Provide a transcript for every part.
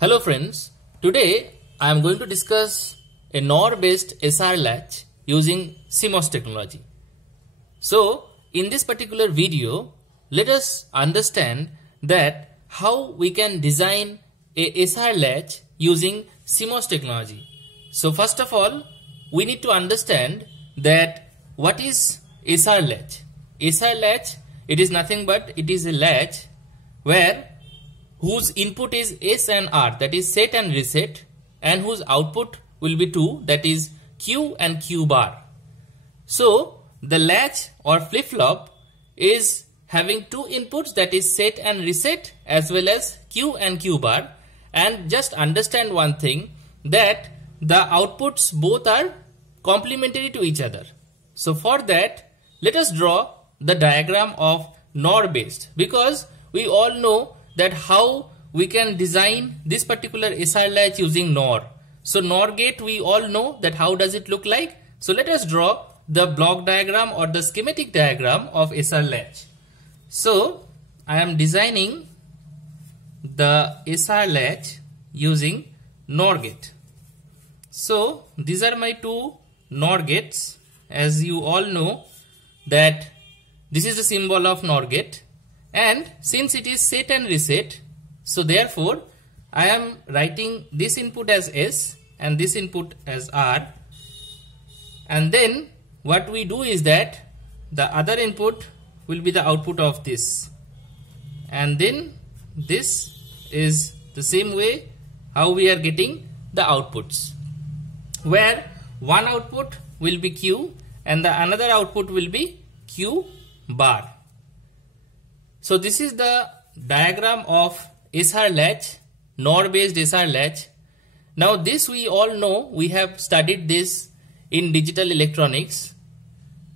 Hello friends, today I am going to discuss a NOR based SR latch using CMOS technology. So in this particular video, let us understand that how we can design a SR latch using CMOS technology. So first of all, we need to understand that what is SR latch. SR latch, it is nothing but it is a latch whose input is S and R, that is set and reset, and whose output will be 2, that is Q and Q bar. So the latch or flip-flop is having two inputs, that is set and reset, as well as Q and Q bar. And just understand one thing, that the outputs both are complementary to each other. So for that, let us draw the diagram of NOR based, because we all know that how we can design this particular SR latch using NOR. So NOR gate, we all know that how does it look like. So let us draw the block diagram or the schematic diagram of SR latch. So I am designing the SR latch using NOR gate. So these are my two NOR gates. As you all know that this is the symbol of NOR gate. And since it is set and reset, so therefore I am writing this input as S and this input as R. And then what we do is that the other input will be the output of this. And then this is the same way how we are getting the outputs, where one output will be Q and the another output will be Q bar. So this is the diagram of SR latch, NOR based SR latch. Now this we all know, we have studied this in digital electronics.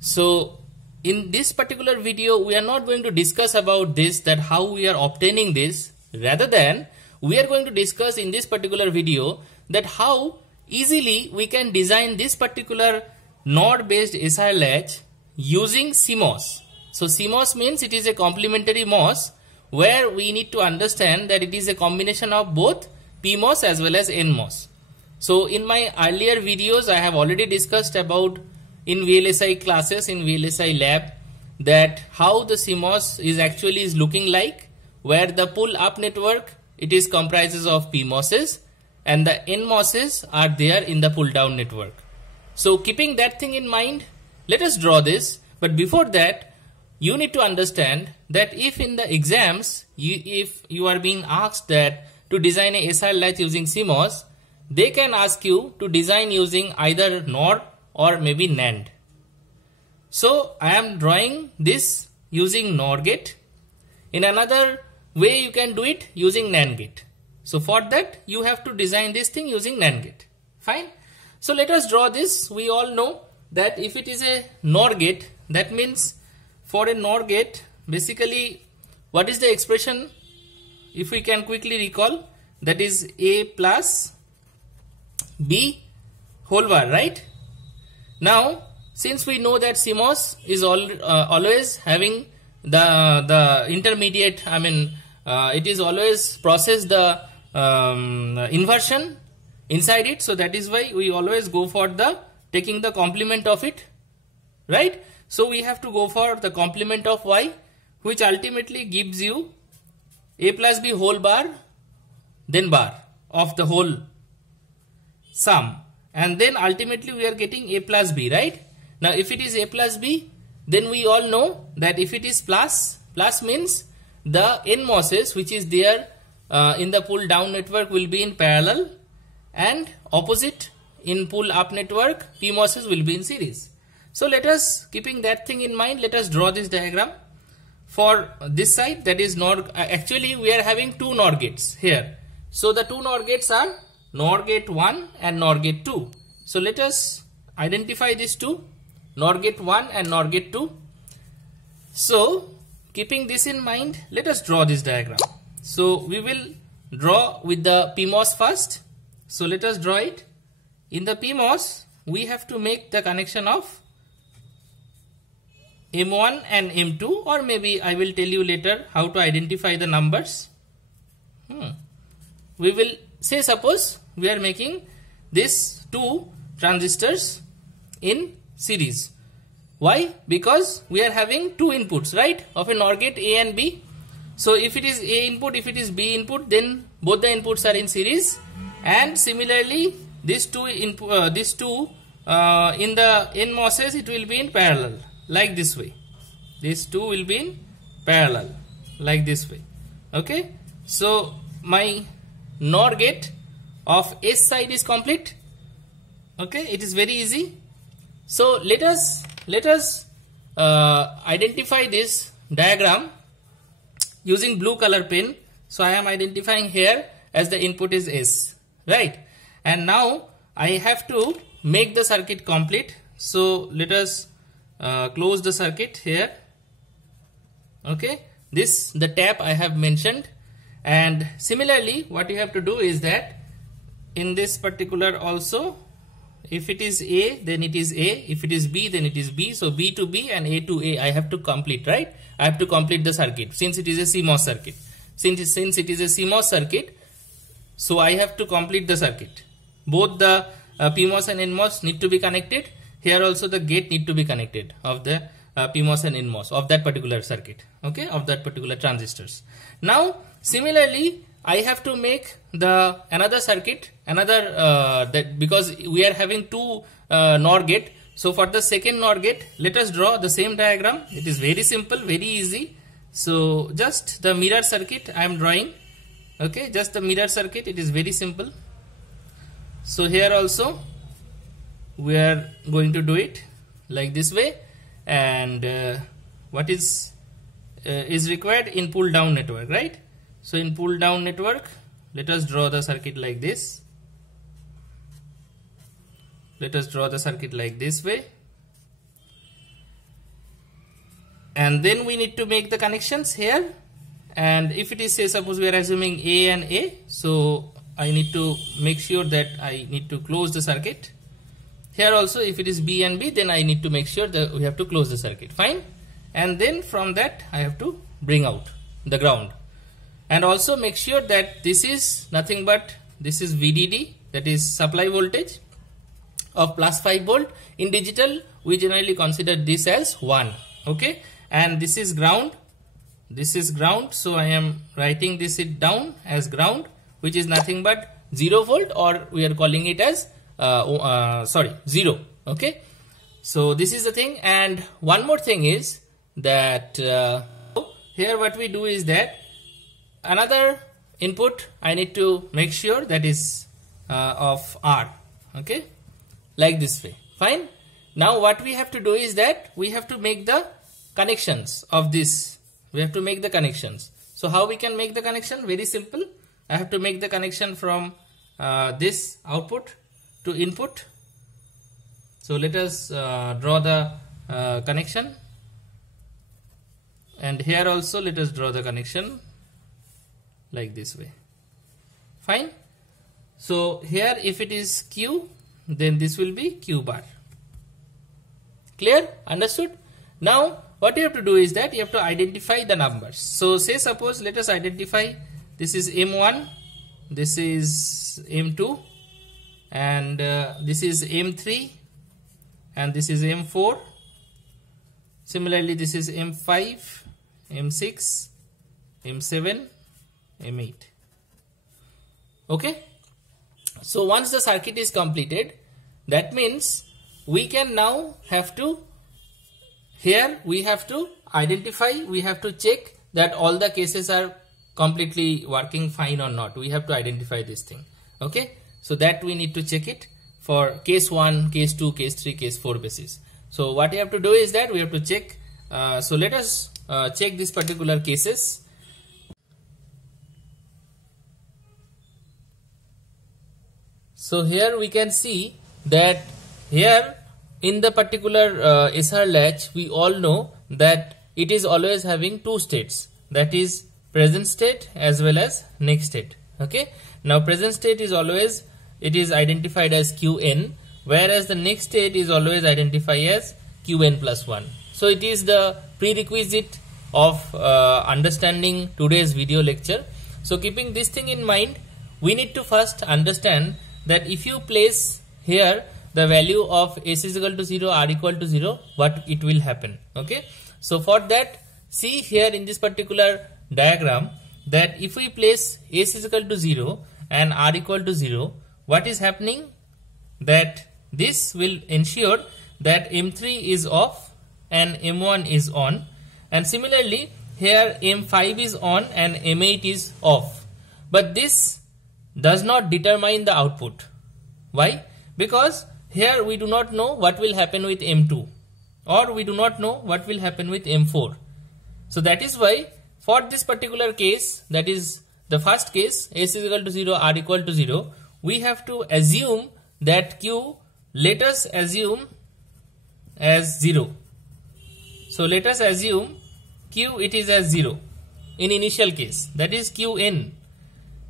So in this particular video, we are not going to discuss about this, that how we are obtaining this. Rather than we are going to discuss in this particular video that how easily we can design this particular NOR based SR latch using CMOS. So CMOS means it is a complementary MOS, where we need to understand that it is a combination of both PMOS as well as NMOS. So in my earlier videos, I have already discussed about in VLSI classes, in VLSI lab, that how the CMOS is looking like, where the pull up network, it is comprises of PMOSes and the NMOSes are there in the pull down network. So keeping that thing in mind, let us draw this. But before that, you need to understand that if in the exams, if you are being asked that to design a SR latch using CMOS, they can ask you to design using either NOR or maybe NAND. So I am drawing this using NOR gate. In another way, you can do it using NAND gate. So for that, you have to design this thing using NAND gate. Fine. So let us draw this. We all know that if it is a NOR gate, that means for a NOR gate, basically what is the expression, if we can quickly recall, that is A plus B whole bar, right? Now since we know that CMOS is always having the intermediate, it is always process the inversion inside it, so that is why we always go for the taking the complement of it, right? So we have to go for the complement of Y, which ultimately gives you A plus B whole bar, then bar of the whole sum. And then ultimately we are getting A plus B, right? Now if it is A plus B, then we all know that if it is plus means the NMOSes which is there in the pull down network will be in parallel, and opposite in pull up network, PMOSes will be in series. So let us, keeping that thing in mind, let us draw this diagram for this side, that is NOR. Actually we are having two NOR gates here. So the two NOR gates are NOR gate 1 and NOR gate 2. So let us identify these two, NOR gate 1 and NOR gate 2. So keeping this in mind, let us draw this diagram. So we will draw with the PMOS first. So let us draw it. In the PMOS, we have to make the connection of M1 and M2, or maybe I will tell you later how to identify the numbers. We will say suppose we are making this two transistors in series. Why? Because we are having two inputs, right, of a NOR gate A and B. So if it is A input, if it is B input, then both the inputs are in series. And similarly, these two in the NMOSes, it will be in parallel, like this way. These two will be in parallel, like this way. Okay. So my NOR gate of S side is complete. Okay, it is very easy. So let us identify this diagram using blue color pen. So I am identifying here as the input is S, right? And now I have to make the circuit complete. So let us close the circuit here. Okay, this the tap I have mentioned. And similarly, what you have to do is that in this particular also, if it is A, then it is A. If it is B, then it is B. So B to B and A to A, I have to complete, right? I have to complete the circuit since it is a CMOS circuit. Since it is a CMOS circuit, so I have to complete the circuit. Both the PMOS and NMOS need to be connected. Here also the gate need to be connected of the PMOS and NMOS of that particular circuit. Okay, of that particular transistors. Now similarly, I have to make the another circuit, that because we are having two NOR gate. So for the second NOR gate, let us draw the same diagram. It is very simple, very easy. So just the mirror circuit I am drawing. Okay, just the mirror circuit. It is very simple. So here also we are going to do it like this way. And what is required in pull down network, right? So in pull down network, let us draw the circuit like this. Let us draw the circuit like this way. And then we need to make the connections here. And if it is, say, suppose we are assuming A and A, so I need to make sure that I need to close the circuit. Here also, if it is B and B, then I need to make sure that we have to close the circuit. Fine. And then from that, I have to bring out the ground. And also make sure that this is nothing but this is VDD, that is supply voltage of plus 5 volt. In digital, we generally consider this as 1. Okay. And this is ground. This is ground. So I am writing this down as ground, which is nothing but 0 volt, or we are calling it as 0. Okay. So this is the thing. And one more thing is that here what we do is that another input I need to make sure that is of R. Okay, like this way. Fine. Now what we have to do is that we have to make the connections of this. We have to make the connections. So how we can make the connection? Very simple. I have to make the connection from this output to input. So let us draw the connection. And here also let us draw the connection like this way. Fine. So here if it is Q, then this will be Q bar. Clear? Understood? Now what you have to do is that you have to identify the numbers. So say suppose let us identify this is M1, this is M2, and this is M3, and this is M4. Similarly this is M5, M6, M7, M8. Okay. So once the circuit is completed, that means we can now have to, here we have to identify, we have to check that all the cases are completely working fine or not. We have to identify this thing. Okay. So that we need to check it for case 1, case 2, case 3, case 4 basis. So what you have to do is that we have to check. So let us check these particular cases. So here we can see that here in the particular SR latch, we all know that it is always having two states, that is present state as well as next state. Okay. Now present state is always, it is identified as Qn, whereas the next state is always identified as Qn plus 1. So it is the prerequisite of understanding today's video lecture. So keeping this thing in mind, we need to first understand that if you place here the value of S is equal to 0, R equal to 0, what it will happen. Okay, so for that, see here in this particular diagram that if we place S is equal to 0 and R equal to 0, what is happening? That this will ensure that M3 is off and M1 is on, and similarly here M5 is on and M8 is off. But this does not determine the output. Why? Because here we do not know what will happen with M2, or we do not know what will happen with M4. So that is why for this particular case, that is the first case, S is equal to 0, R equal to 0, we have to assume that Q, let us assume as 0. So let us assume Q it is as 0 in initial case, that is Qn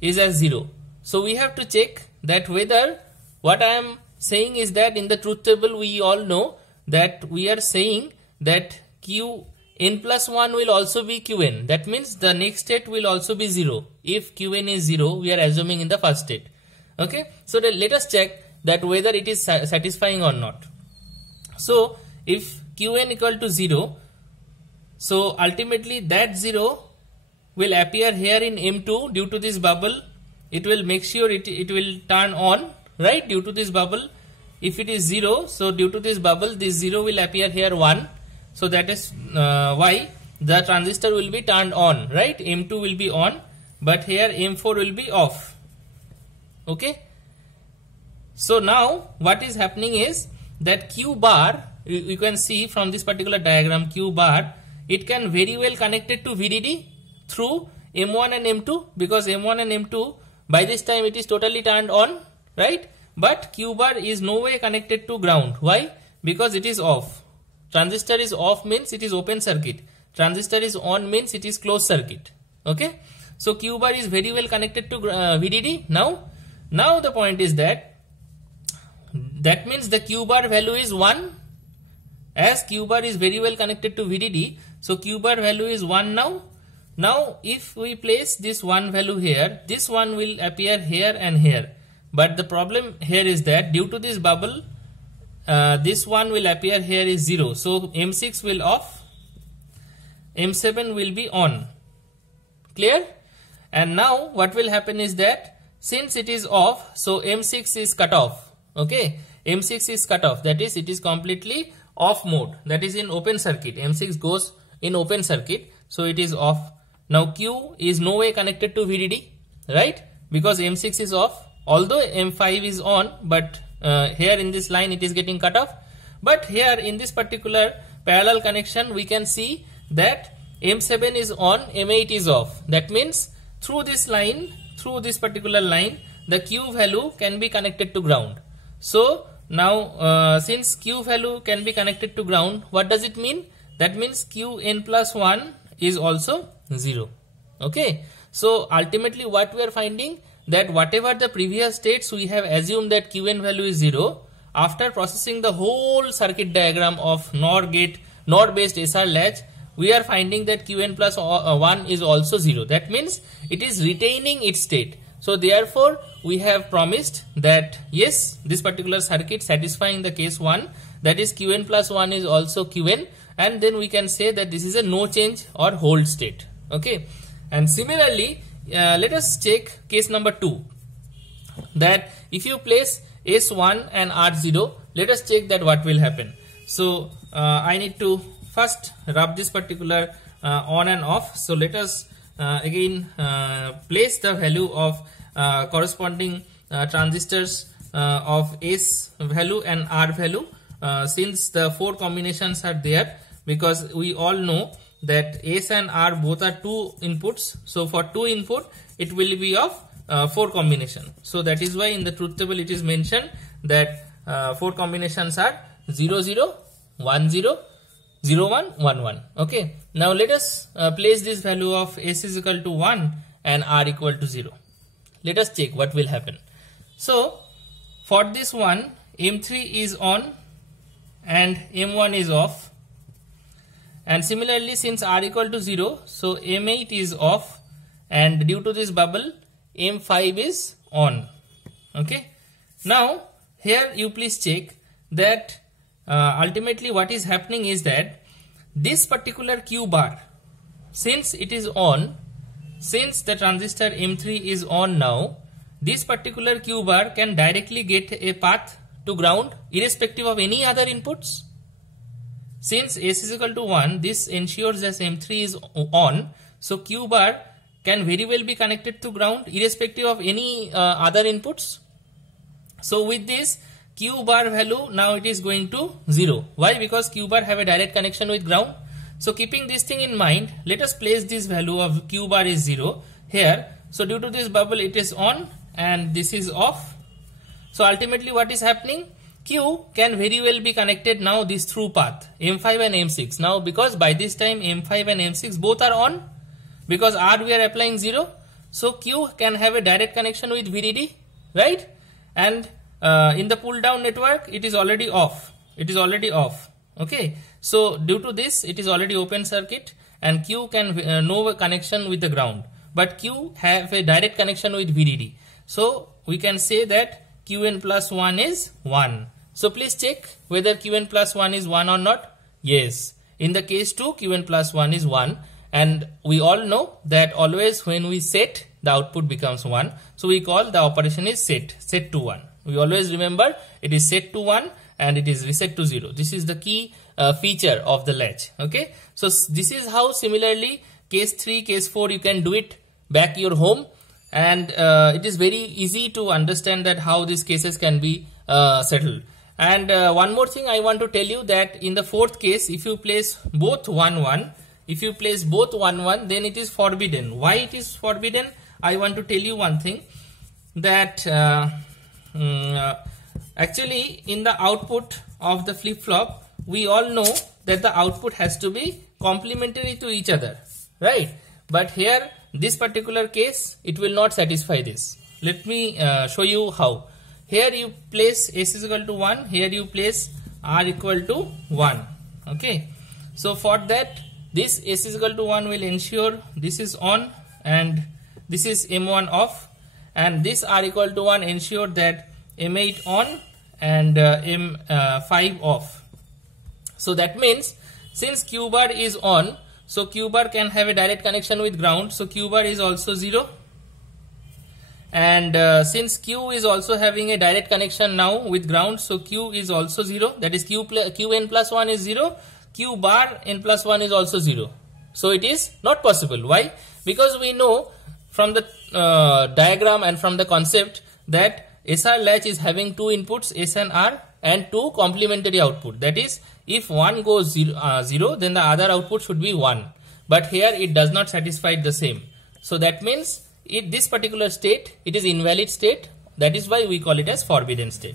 is as 0. So we have to check that whether what I am saying is that in the truth table we all know that we are saying that Qn plus 1 will also be Qn. That means the next state will also be 0. If Qn is 0, we are assuming in the first state. Okay, so let us check that whether it is satisfying or not. So if Qn equal to 0, so ultimately that 0 will appear here in M2 due to this bubble. It will make sure it will turn on, right, due to this bubble. If it is 0, so due to this bubble, this 0 will appear here 1. So that is why the transistor will be turned on, right? M2 will be on, but here M4 will be off. Okay. So now what is happening is that Q bar, you can see from this particular diagram, Q bar, it can very well connected to VDD through M1 and M2, because M1 and M2 by this time it is totally turned on, right? But Q bar is no way connected to ground. Why? Because it is off. Transistor is off means it is open circuit. Transistor is on means it is closed circuit. Okay. So Q bar is very well connected to VDD. Now the point is that means the Q bar value is 1. As Q bar is very well connected to VDD, so Q bar value is 1 now. Now if we place this 1 value here, this 1 will appear here and here. But the problem here is that due to this bubble, this 1 will appear here is 0. So M6 will off, M7 will be on. Clear? And now what will happen is that since it is off, so M6 is cut off. Okay, M6 is cut off. That is, it is completely off mode. That is in open circuit. M6 goes in open circuit, so it is off. Now Q is no way connected to VDD, right? Because M6 is off. Although M5 is on, but here in this line it is getting cut off. But here in this particular parallel connection, we can see that M7 is on, M8 is off. That means through this line, through this particular line, the Q value can be connected to ground. So now since Q value can be connected to ground, what does it mean? That means Qn plus 1 is also 0. Okay. So ultimately what we are finding, that whatever the previous states we have assumed that Qn value is 0, after processing the whole circuit diagram of NOR gate, NOR based SR latch, we are finding that Qn plus 1 is also 0. That means it is retaining its state. So therefore we have promised that yes, this particular circuit satisfying the case 1, that is Qn plus 1 is also Qn, and then we can say that this is a no change or hold state. Okay. And similarly, let us check case number 2, that if you place S1 and R0, let us check that what will happen. So I need to first rub this particular on and off. So let us again place the value of corresponding transistors of S value and R value, since the 4 combinations are there, because we all know that S and R both are 2 inputs. So for 2 input it will be of 4 combination. So that is why in the truth table it is mentioned that 4 combinations are 0 0 1 0 0 1 1 1. Okay. Now let us place this value of S is equal to 1 and R equal to 0. Let us check what will happen. So for this one, M3 is on and M1 is off. And similarly, since R equal to 0, so M8 is off, and due to this bubble, M5 is on. Okay. Now here you please check that ultimately what is happening is that this particular Q bar, since it is on, since the transistor M3 is on now, this particular Q bar can directly get a path to ground irrespective of any other inputs. Since S is equal to 1, this ensures that M3 is on, so Q bar can very well be connected to ground irrespective of any other inputs. So with this, Q bar value now it is going to 0. Why? Because Q bar have a direct connection with ground. So keeping this thing in mind, let us place this value of Q bar is 0 here. So due to this bubble it is on and this is off. So ultimately what is happening? Q can very well be connected now this through path M5 and M6. Now because by this time M5 and M6 both are on, because R we are applying 0. So Q can have a direct connection with VDD, right? And in the pull down network it is already off. It is already off. Okay. So due to this it is already open circuit and Q can no connection with the ground. But Q have a direct connection with VDD. So we can say that Qn plus 1 is 1. So please check whether Qn plus 1 is 1 or not. Yes. In the case 2, Qn plus 1 is 1. And we all know that always when we set, the output becomes 1. So we call the operation is set to 1. We always remember it is set to 1 and it is reset to 0. This is the key feature of the latch. Okay. So this is how similarly case 3, case 4 you can do it back your home. And it is very easy to understand that how these cases can be settled. And one more thing I want to tell you, that in the fourth case, if you place both 1 1, if you place both 1 1, then it is forbidden. Why it is forbidden? I want to tell you one thing, that actually in the output of the flip-flop, we all know that the output has to be complementary to each other, right? But here, this particular case, it will not satisfy this. Let me show you how. Here you place S is equal to 1, here you place R equal to 1. Okay. So for that, this S is equal to 1 will ensure this is on and this is M1 off, and this R equal to 1 ensure that M8 on and M5 off. So that means since Q bar is on, so Q bar can have a direct connection with ground, so Q bar is also 0. And since Q is also having a direct connection now with ground, so Q is also 0. That is Qn plus 1 is 0. Q bar n plus 1 is also 0. So it is not possible. Why? Because we know from the diagram and from the concept that SR latch is having two inputs S and R and two complementary output. That is, if one goes 0, then the other output should be 1. But here it does not satisfy the same. So that means this particular state, it is invalid state. That is why we call it as forbidden state.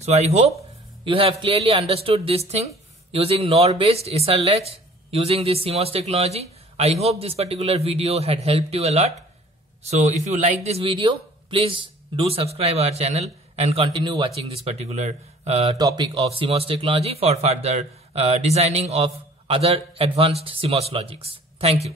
So I hope you have clearly understood this thing using NOR based SR latch, using this CMOS technology. I hope this particular video had helped you a lot. So if you like this video, please do subscribe our channel and continue watching this particular topic of CMOS technology for further designing of other advanced CMOS logics. Thank you.